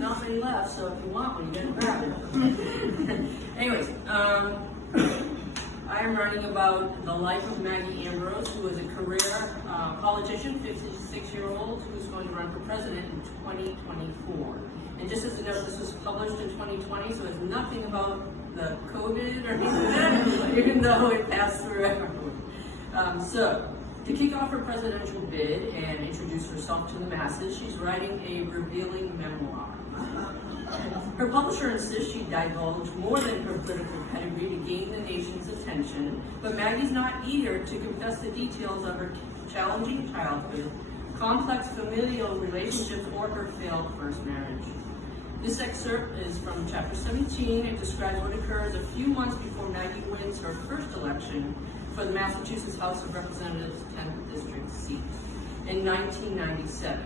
not many left, so if you want one, you gotta grab it. Anyways, I am writing about the life of Maggie Ambrose, who is a career politician, 56-year-old, who is going to run for president in 2024. And just as a note, this was published in 2020, so it's nothing about the COVID or anything like that, even though it passed through everyone. So, to kick off her presidential bid and introduce herself to the masses, she's writing a revealing memoir. Her publisher insists she divulge more than her political pedigree to gain the nation's attention, but Maggie's not eager to confess the details of her challenging childhood, complex familial relationships, or her failed first marriage. This excerpt is from chapter 17. It describes what occurs a few months before Maggie wins her first election for the Massachusetts House of Representatives 10th District seat in 1997.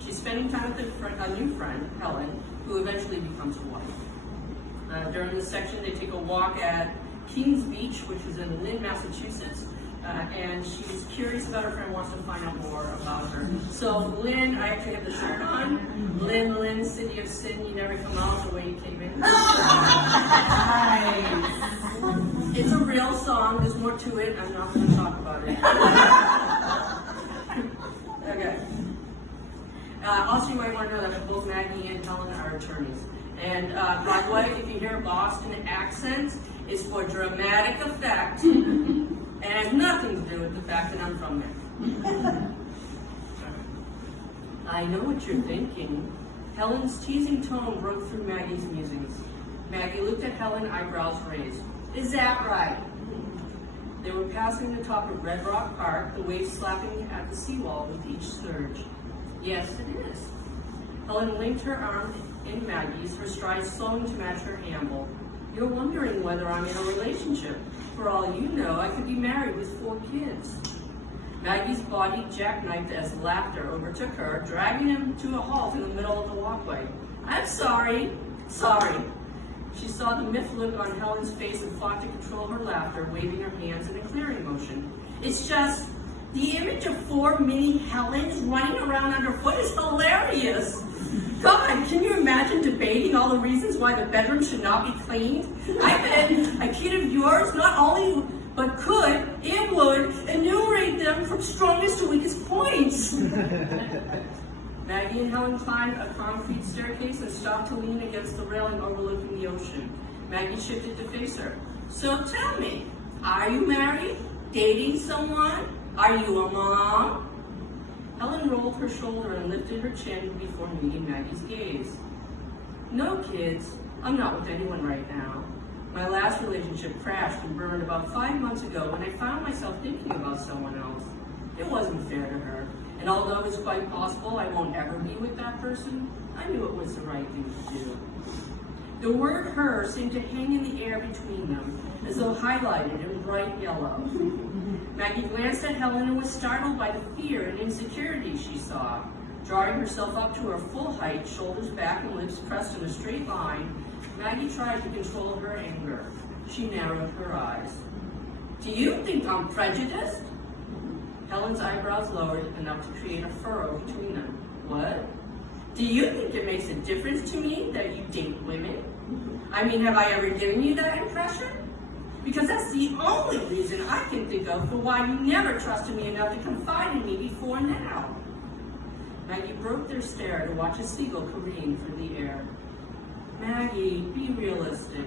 She's spending time with a new friend, Helen, who eventually becomes her wife. During this section, they take a walk at Kings Beach, which is in Lynn, Massachusetts, and she's curious about her friend, wants to find out more about her. So Lynn, I actually have the shirt on. Lynn, city of sin, you never come out the way you came in. Nice. It's a real song, there's more to it, I'm not going to talk about it. Okay. Also, you might want to know that both Maggie and Helen are attorneys. And by the way, if you hear a Boston accent, it's for dramatic effect, and has nothing to do with the fact that I'm from there. I know what you're thinking. Helen's teasing tone broke through Maggie's musings. Maggie looked at Helen, eyebrows raised. Is that right? They were passing the top of Red Rock Park, the waves slapping at the seawall with each surge. Yes, it is. Helen linked her arm in Maggie's, her stride slowing to match her amble. You're wondering whether I'm in a relationship. For all you know, I could be married with 4 kids. Maggie's body jackknifed as laughter overtook her, dragging him to a halt in the middle of the walkway. I'm sorry. Sorry. She saw the miffed look on Helen's face and fought to control her laughter, waving her hands in a clearing motion. It's just, the image of 4 mini Helens running around underfoot is hilarious. God, can you imagine debating all the reasons why the bedroom should not be cleaned? I bet a kid of yours not only but could and would enumerate them from strongest to weakest points. Maggie and Helen climbed a concrete staircase and stopped to lean against the railing overlooking the ocean. Maggie shifted to face her. So tell me, are you married? Dating someone? Are you a mom? Helen rolled her shoulder and lifted her chin before meeting Maggie's gaze. No, kids. I'm not with anyone right now. My last relationship crashed and burned about 5 months ago when I found myself thinking about someone else. It wasn't fair to her, and although it's quite possible I won't ever be with that person, I knew it was the right thing to do. The word her seemed to hang in the air between them, as though highlighted in bright yellow. Maggie glanced at Helen and was startled by the fear and insecurity she saw. Drawing herself up to her full height, shoulders back and lips pressed in a straight line, Maggie tried to control her anger. She narrowed her eyes. Do you think I'm prejudiced? Helen's eyebrows lowered enough to create a furrow between them. What? Do you think it makes a difference to me that you date women? I mean, have I ever given you that impression? Because that's the only reason I can think of for why you never trusted me enough to confide in me before now. Maggie broke their stare to watch a seagull careen through the air. Maggie, be realistic.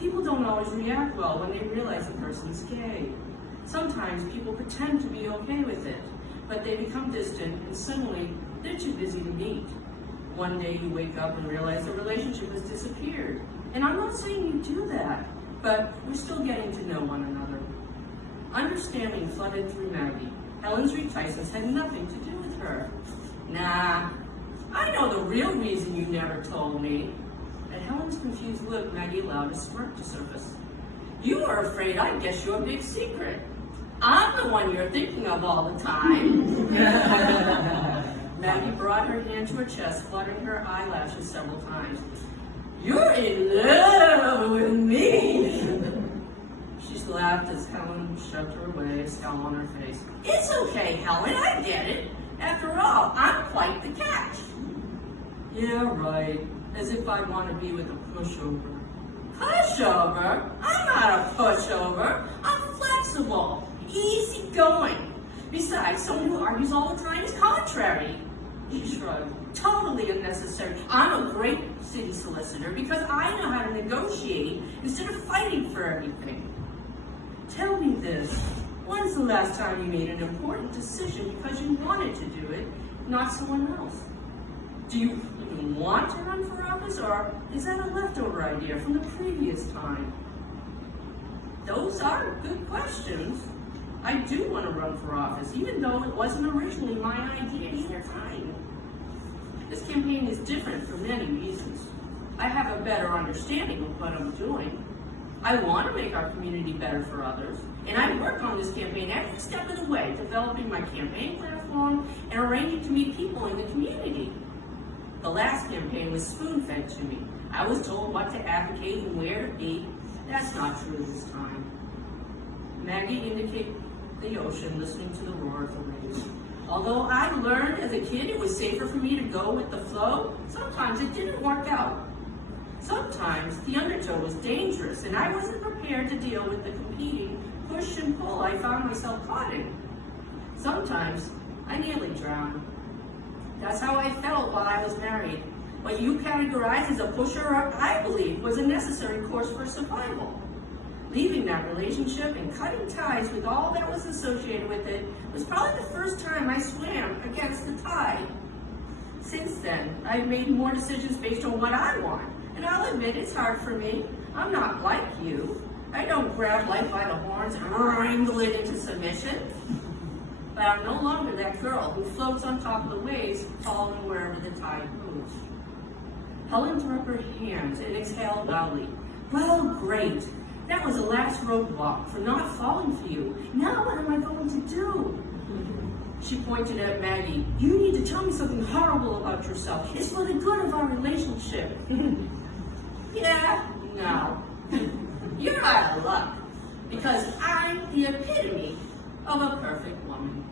People don't always react well when they realize a person's gay. Sometimes people pretend to be okay with it, but they become distant and suddenly they're too busy to meet. One day you wake up and realize the relationship has disappeared. And I'm not saying you do that, but we're still getting to know one another. Understanding flooded through Maggie. Helen's reticence had nothing to do with her. Nah, I know the real reason you never told me. At Helen's confused look, Maggie allowed a smirk to surface. You were afraid I'd guess your big secret. I'm the one you're thinking of all the time. Maggie brought her hand to her chest, fluttering her eyelashes several times. You're in love with me. She laughed as Helen shoved her away, a scowl on her face. It's okay, Helen, I get it. After all, I'm quite the catch. Yeah, right. As if I'd want to be with a pushover. Pushover? I'm not a pushover. I'm flexible, easygoing. Besides, someone who argues all the time is contrary. He shrugged. Totally unnecessary. I'm a great city solicitor because I know how to negotiate instead of fighting for everything. Tell me this. When's the last time you made an important decision because you wanted to do it, not someone else? Do you even want to run for office, or is that a leftover idea from the previous time? Those are good questions. I do want to run for office, even though it wasn't originally my idea either time. This campaign is different for many reasons. I have a better understanding of what I'm doing. I want to make our community better for others, and I work on this campaign every step of the way, developing my campaign platform and arranging to meet people in the community. The last campaign was spoon-fed to me. I was told what to advocate and where to be. That's not true this time. Maggie indicated the ocean, listening to the roar of the waves. Although I learned as a kid it was safer for me to go with the flow, sometimes it didn't work out. Sometimes the undertow was dangerous, and I wasn't prepared to deal with the competing push and pull I found myself caught in. Sometimes I nearly drowned. That's how I felt while I was married. What you categorize as a pusher, I believe, was a necessary course for survival. Leaving that relationship and cutting ties with all that was associated with it was probably the first time I swam against the tide. Since then, I've made more decisions based on what I want, and I'll admit it's hard for me. I'm not like you. I don't grab life by the horns and wrangle it into submission. But I'm no longer that girl who floats on top of the waves, following wherever the tide moves. Helen threw up her hands and exhaled loudly. Well, great. That was the last roadblock for not falling for you. Now what am I going to do? She pointed at Maggie. You need to tell me something horrible about yourself. It's for the good of our relationship. Yeah, no. You're out of luck. Because I'm the epitome of a perfect woman.